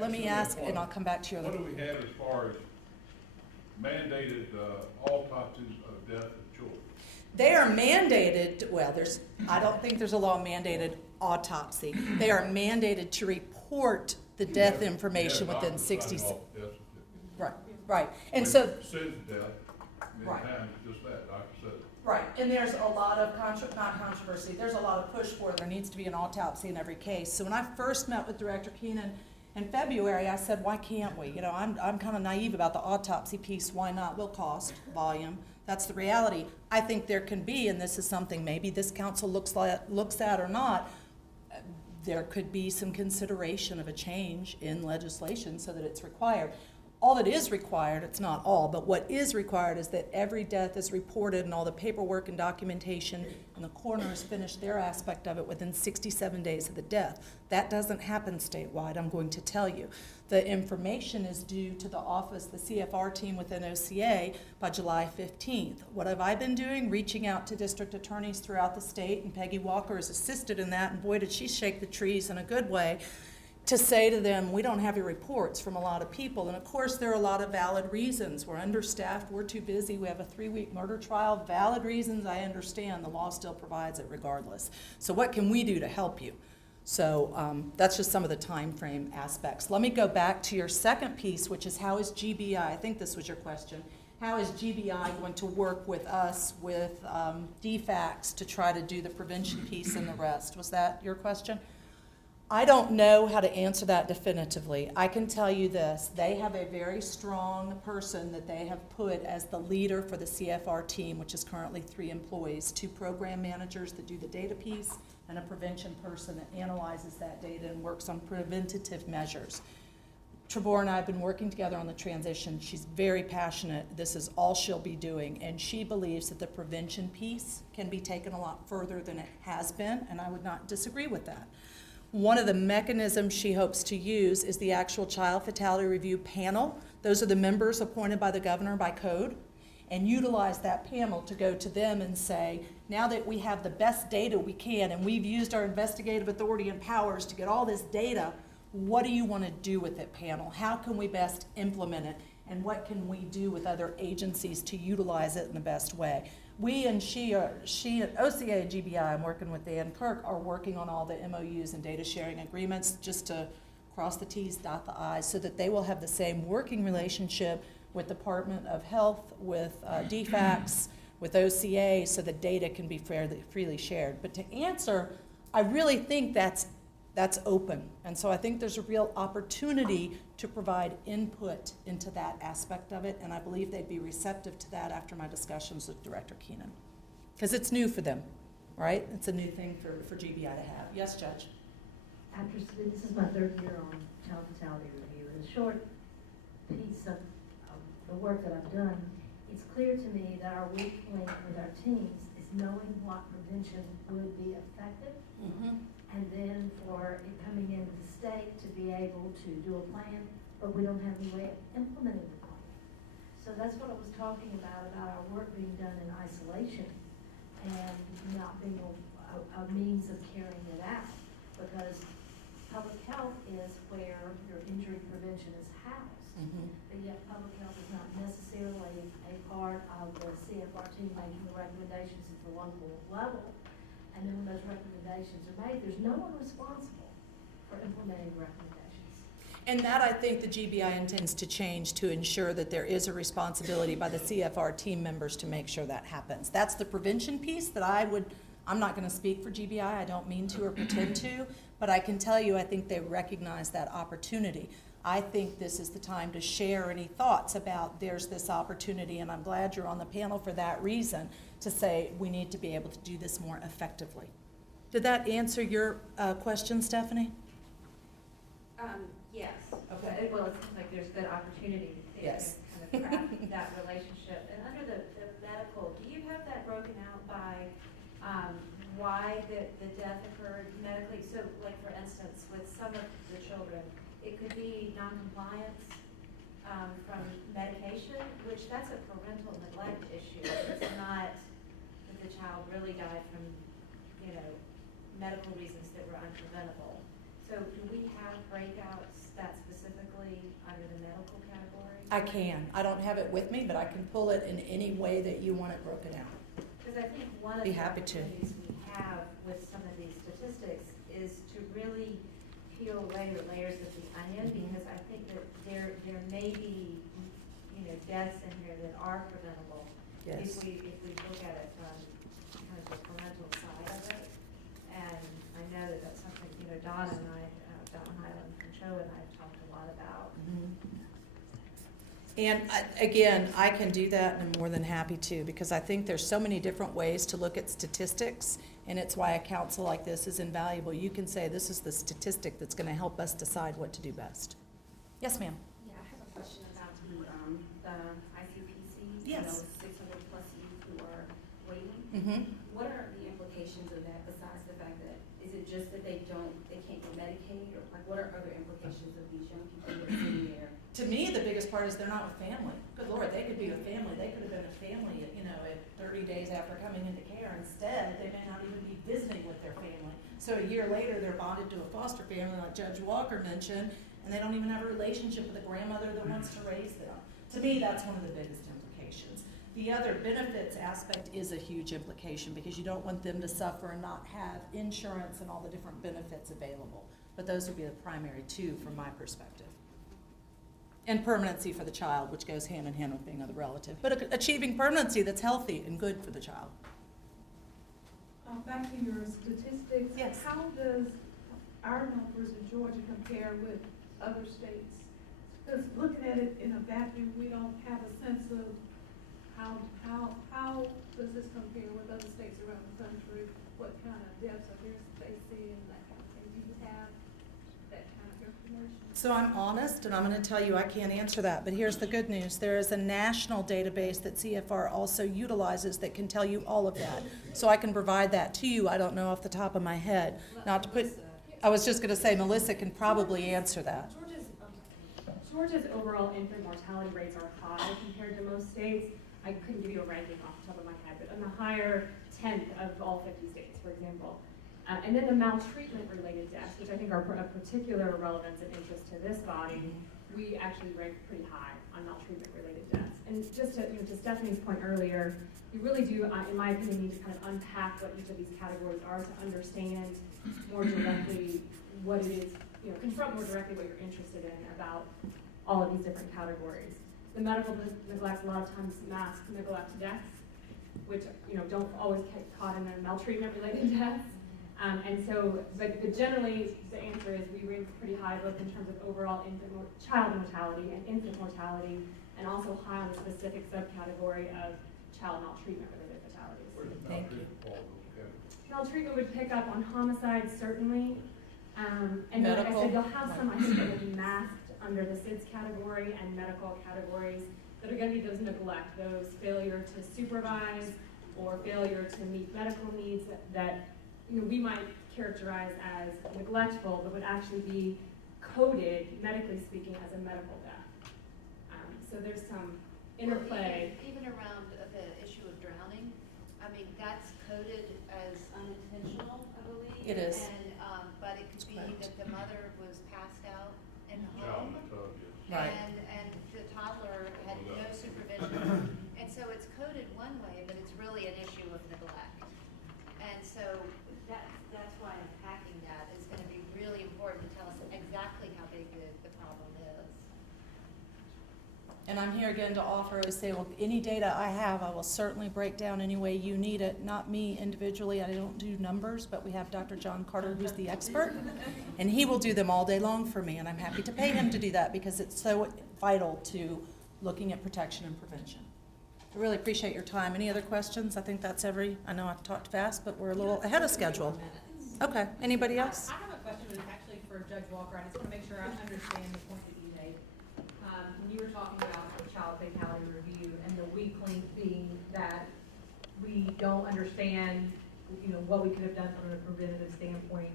let me ask, and I'll come back to your. What do we have as far as mandated autopsies of death of children? They are mandated, well, I don't think there's a law mandated autopsy. They are mandated to report the death information within 60 seconds. Right, right. And so. Says death, many Right. times just that, doctor said it. Right, and there's a lot of not controversy, there's a lot of push for it. There needs to be an autopsy in every case. So when I first met with Director Keenan in February, I said, why can't we? You know, I'm kind of naive about the autopsy piece. Why not? Will cost, volume. That's the reality. I think there can be, and this is something maybe this council looks at or not, there could be some consideration of a change in legislation so that it's required. All that is required, it's not all, but what is required is that every death is reported and all the paperwork and documentation, and the coroners finish their aspect of it within 67 days of the death. That doesn't happen statewide, I'm going to tell you. The information is due to the office, the CFR team within OCA by July 15th. What have I been doing? Reaching out to district attorneys throughout the state, and Peggy Walker has assisted in that, and boy did she shake the trees in a good way, to say to them, we don't have your reports from a lot of people. And of course, there are a lot of valid reasons. We're understaffed, we're too busy, we have a 3-week murder trial. Valid reasons, I understand. The law still provides it regardless. So what can we do to help you? So that's just some of the time frame aspects. Let me go back to your second piece, which is how is GBI, I think this was your question, how is GBI going to work with us with DFACS to try to do the prevention piece and the rest? Was that your question? I don't know how to answer that definitively. I can tell you this, they have a very strong person that they have put as the leader for the CFR team, which is currently 3 employees, 2 program managers that do the data piece, and a prevention person that analyzes that data and works on preventative measures. Trevor and I have been working together on the transition. She's very passionate. This is all she'll be doing, and she believes that the prevention piece can be taken a lot further than it has been, and I would not disagree with that. One of the mechanisms she hopes to use is the actual child fatality review panel. Those are the members appointed by the governor by code, and utilize that panel to go to them and say, now that we have the best data we can and we've used our investigative authority and powers to get all this data, what do you want to do with it, panel? How can we best implement it? And what can we do with other agencies to utilize it in the best way? We and she at OCA and GBI, I'm working with Dan Kirk, are working on all the MOUs and data sharing agreements just to cross the T's, dot the I's, so that they will have the same working relationship with Department of Health, with DFACS, with OCA, so the data can be freely shared. But to answer, I really think that's open. And so I think there's a real opportunity to provide input into that aspect of it, and I believe they'd be receptive to that after my discussions with Director Keenan. Because it's new for them, right? It's a new thing for GBI to have. Yes, Judge? This is my 3rd year on child fatality review. In a short piece of the work that I've done, it's clear to me that our weak link with our teams is knowing what prevention would be effective, and then for it coming into the state to be able to do a plan, but we don't have any way of implementing the plan. So that's what I was talking about our work being done in isolation and not being a means of carrying it out, because public health is where your injury prevention is housed. But yet public health is not necessarily a part of the CFR team making the recommendations at the local level. And then when those recommendations are made, there's no one responsible for implementing recommendations. And that I think the GBI intends to change to ensure that there is a responsibility by the CFR team members to make sure that happens. That's the prevention piece that I'm not going to speak for GBI, I don't mean to or pretend to, but I can tell you I think they recognize that opportunity. I think this is the time to share any thoughts about there's this opportunity, and I'm glad you're on the panel for that reason, to say we need to be able to do this more effectively. Did that answer your question, Stephanie? Yes. Okay. Well, it seems like there's good opportunity to Yes. kind of craft that relationship. And under the medical, do you have that broken out by why the death occurred medically? So, like for instance, with some of the children, it could be noncompliance from medication, which that's a parental neglect issue. It's not that the child really died from, medical reasons that were unpreventable. So So do we have breakouts that specifically under the medical category? I can. I don't have it with me, but I can pull it in any way that you want it broken out. Because I think one of Be the happy to. opportunities we have with some of these statistics is to really peel away the layers of the onion, because I think that there may be, you know, deaths in here that are preventable. Yes. If we look at it from kind of the parental side of it. And I know that that's something, you know, Donna and I, Donna Highland and Cho and I have talked a lot about. And again, I can do that, and I'm more than happy to, because I think there's so many different ways to look at statistics, and it's why a council like this is invaluable. You can say, this is the statistic that's going to help us decide what to do best. Yes, ma'am. Yeah, I have a question about the ICPC. Yes. Those 600 plus youth who are waiting. Mm-hmm. What are the implications of that besides the fact that, is it just that they can't get Medicaid, or like what are other implications of these young people who are sitting there? To me, the biggest part is they're not with family. Good Lord, they could be with family. They could have been a family, you know, at 30 days after coming into care. Instead, they may not even be visiting with their family. So a year later, they're bonded to a foster family, like Judge Walker mentioned, and they don't even have a relationship with a grandmother that wants to raise them. To me, that's one of the biggest implications. The other benefits aspect is a huge implication, because you don't want them to suffer and not have insurance and all the different benefits available. But those would be the primary two from my perspective. And permanency for the child, which goes hand in hand with being a relative. But achieving permanency that's healthy and good for the child. Back to your statistics. Yes. How does our numbers in Georgia compare with other states? Because looking at it in a vacuum, we don't have a sense of how does this compare with other states around the country? What kind of deaths are they seeing, that kind of thing? Do you have that kind of information? So I'm honest, and I'm going to tell you I can't answer that, but here's the good news. There is a national database that CFR also utilizes that can tell you all of that. So I can provide that to you. I don't know off the top of my head. Not to put, I was just going to say Melissa can probably answer that. Georgia's overall infant mortality rates are high compared to most states. I couldn't give you a ranking off the top of my head, but in the higher 10th of all 50 states, for example. And then the maltreatment-related deaths, which I think are of particular relevance and interest to this body, we actually rank pretty high on maltreatment-related deaths. And just to Stephanie's point earlier, you really do, in my opinion, need to kind of unpack what each of these categories are to understand more directly what it is, confront more directly what you're interested in about all of these different categories. The medical neglects a lot of times mask neglect deaths, which don't always get caught in the maltreatment-related deaths. But generally, the answer is we rank pretty high both in terms of overall child mortality and infant mortality, and also high on the specific subcategory of child maltreatment-related fatalities. Where does Thank you. maltreatment fall in those categories? Maltreatment would pick up on homicides, certainly. And then, like I Medical. said, you'll have some, I think, that will be masked under the SIDS category and medical categories that are going to be those neglect, those failure to supervise or failure to meet medical needs that we might characterize as neglectful, but would actually be coded, medically speaking, as a medical death. So there's some interplay. Even around the issue of drowning, I mean, that's coded as unintentional, I believe. It is. And, but it could be Correct. that the mother was passed out in the Child home. in the tub, yes. Right. And the toddler had no supervision. And so it's coded one way, but it's really an issue of neglect. And so that's why unpacking that is going to be really important to tell us exactly how big the problem is. And I'm here again to offer, to say, well, any data I have, I will certainly break down any way you need it. Not me individually, I don't do numbers, but we have Dr. John Carter, who's the expert, and he will do them all day long for me, and I'm happy to pay him to do that because it's so vital to looking at protection and prevention. I really appreciate your time. Any other questions? I think that's I know I've talked fast, but we're a little ahead of schedule. Okay, anybody else? I have a question, but it's actually for Judge Walker. I just want to make sure I understand the point that you made. When you were talking about the child fatality review and the weak link being that we don't understand, what we could have done from a preventative standpoint.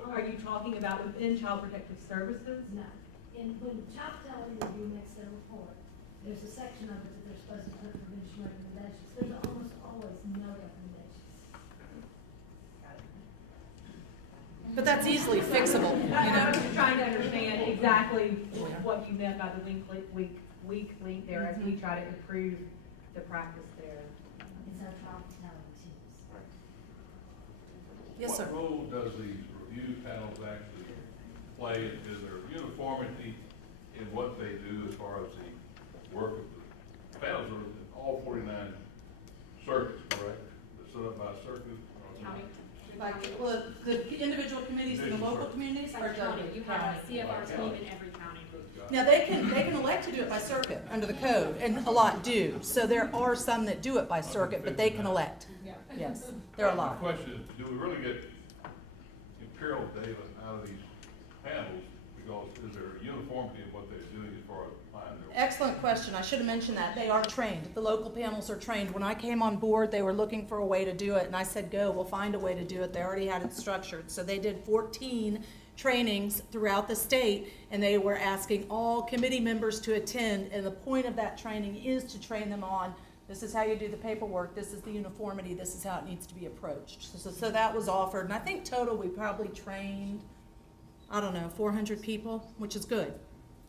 Are you talking about within Child Protective Services? No. When Child Fatality Review makes their report, there's a section of it that they're supposed to put prevention recommendations. There's almost always no recommendations. Got it. And But that's easily fixable, you I was know? just trying to understand exactly what you meant by the weak link there as we try to improve the practice there. It's our trial fatality teams. Yes, sir. What role does these review panels actually play? Is there uniformity in what they do as far as the work of the panels are in all 49 circuits, correct? They're set up by circuit? County. Like, well, the individual committees in the local communities By are county, you have a CFR County. team in every county. Now, they can elect to do it by circuit under the code, and a lot do. So there are some that do it by circuit, but they can elect. Yeah. Yes, there are a My lot. question is, do we really get imperial data out of these panels? Because is there uniformity in what they're doing as far as applying their? Excellent question. I should have mentioned that. They are trained. The local panels are trained. When I came on board, they were looking for a way to do it, and I said, go, we'll find a way to do it. They already had it structured. So they did 14 trainings throughout the state, and they were asking all committee members to attend, and the point of that training is to train them on, this is how you do the paperwork, this is the uniformity, this is how it needs to be approached. So that was offered, and I think total we probably trained, I don't know, 400 people, which is good.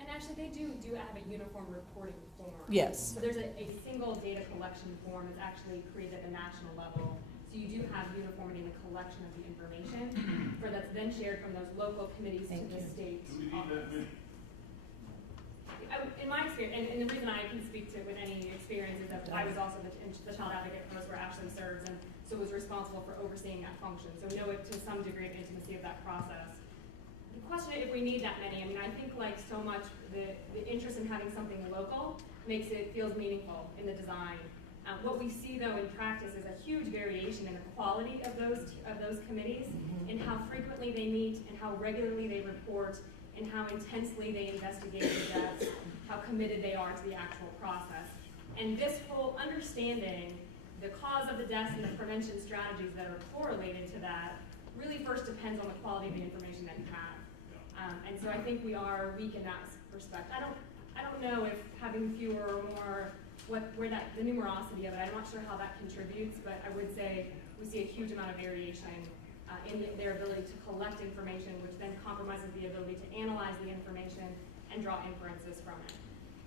And actually, they do have a uniform reporting form. Yes. So there's a single data collection form that's actually created at the national level. So you do have uniformity in the collection of the information, for that's then shared from those local committees to Thank the you. state Do we need that office. many? In my experience, and the reason I can speak to it with any experience is that I was also the child advocate post where Ashley serves, and so was responsible for overseeing that function. So know it to some degree of intimacy of that process. The question if we need that many, I mean, I think like so much, the interest in having something local makes it feels meaningful in the design. What we see though in practice is a huge variation in the quality of those committees, in how frequently they meet, and how regularly they report, and how intensely they investigate the deaths, how committed they are to the actual process. And this whole understanding the cause of the deaths and the prevention strategies that are correlated to that really first depends on the quality of the information that you have. And so I think we are weak in that respect. I don't know if having fewer or more, the numerosity of it, I'm not sure how that contributes, but I would say we see a huge amount of variation in their ability to collect information, which then compromises the ability to analyze the information and draw inferences from it.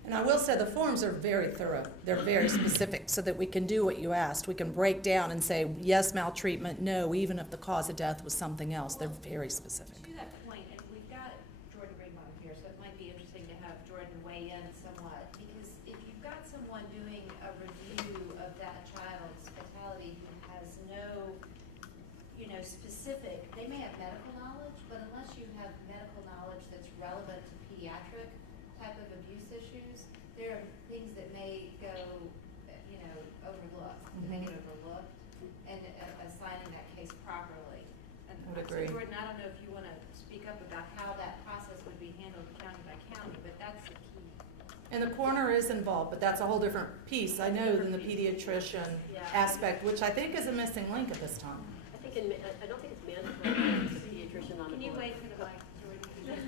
And I will say the forms are very thorough. They're very specific so that we can do what you asked. We can break down and say, yes, maltreatment, no, even if the cause of death was something else. They're very specific. To that point, and we've got Jordan Ringmont here, so it might be interesting to have Jordan weigh in somewhat, because if you've got someone doing a review of that child's fatality who has no, specific, they may have medical knowledge, but unless you have medical knowledge that's relevant to pediatric type of abuse issues, there are things that may go, overlooked, may get overlooked, and assigning that case properly. And Would agree. so Jordan, I don't know if you want to speak up about how that process would be handled county by county, but that's the key. And the coroner is involved, but that's a whole different piece, I know, than the pediatrician Yeah. aspect, which I think is a missing link at this time. I don't think it's mandatory to have a pediatrician on the Can you board. wait for the mic, Jordan?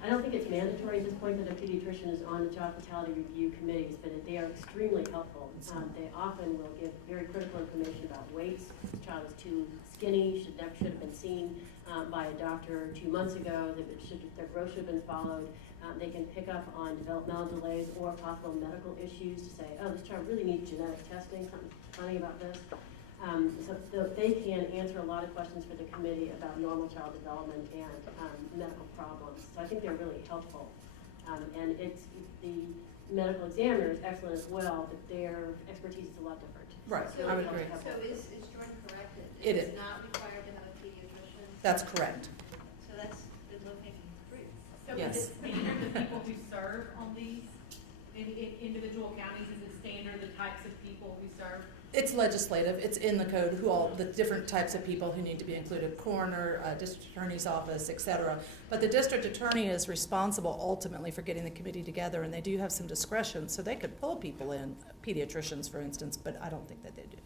I don't think it's mandatory at this point that a pediatrician is on the child fatality review committees, but they are extremely helpful. They often will give very critical information about weights. This child is too skinny, should have been seen by a doctor 2 months ago, their growth should have been followed. They can pick up on developmental delays or possible medical issues to say, oh, this child really needs genetic testing, something funny about this. So they can answer a lot of questions for the committee about normal child development and medical problems. So I think they're really helpful. And the medical examiner is excellent as well, but their expertise is a lot different. Right, So I would agree. So is Jordan correct? It It's is. not required to have a pediatrician? That's correct. So that's good looking fruit. So Yes. is it standard the people who serve on these in individual counties, is it standard the types of people who serve? It's legislative, it's in the code, the different types of people who need to be included, coroner, district attorney's office, et cetera. But the district attorney is responsible ultimately for getting the committee together, and they do have some discretion, so they could pull people in, pediatricians, for instance, but I don't think that they do.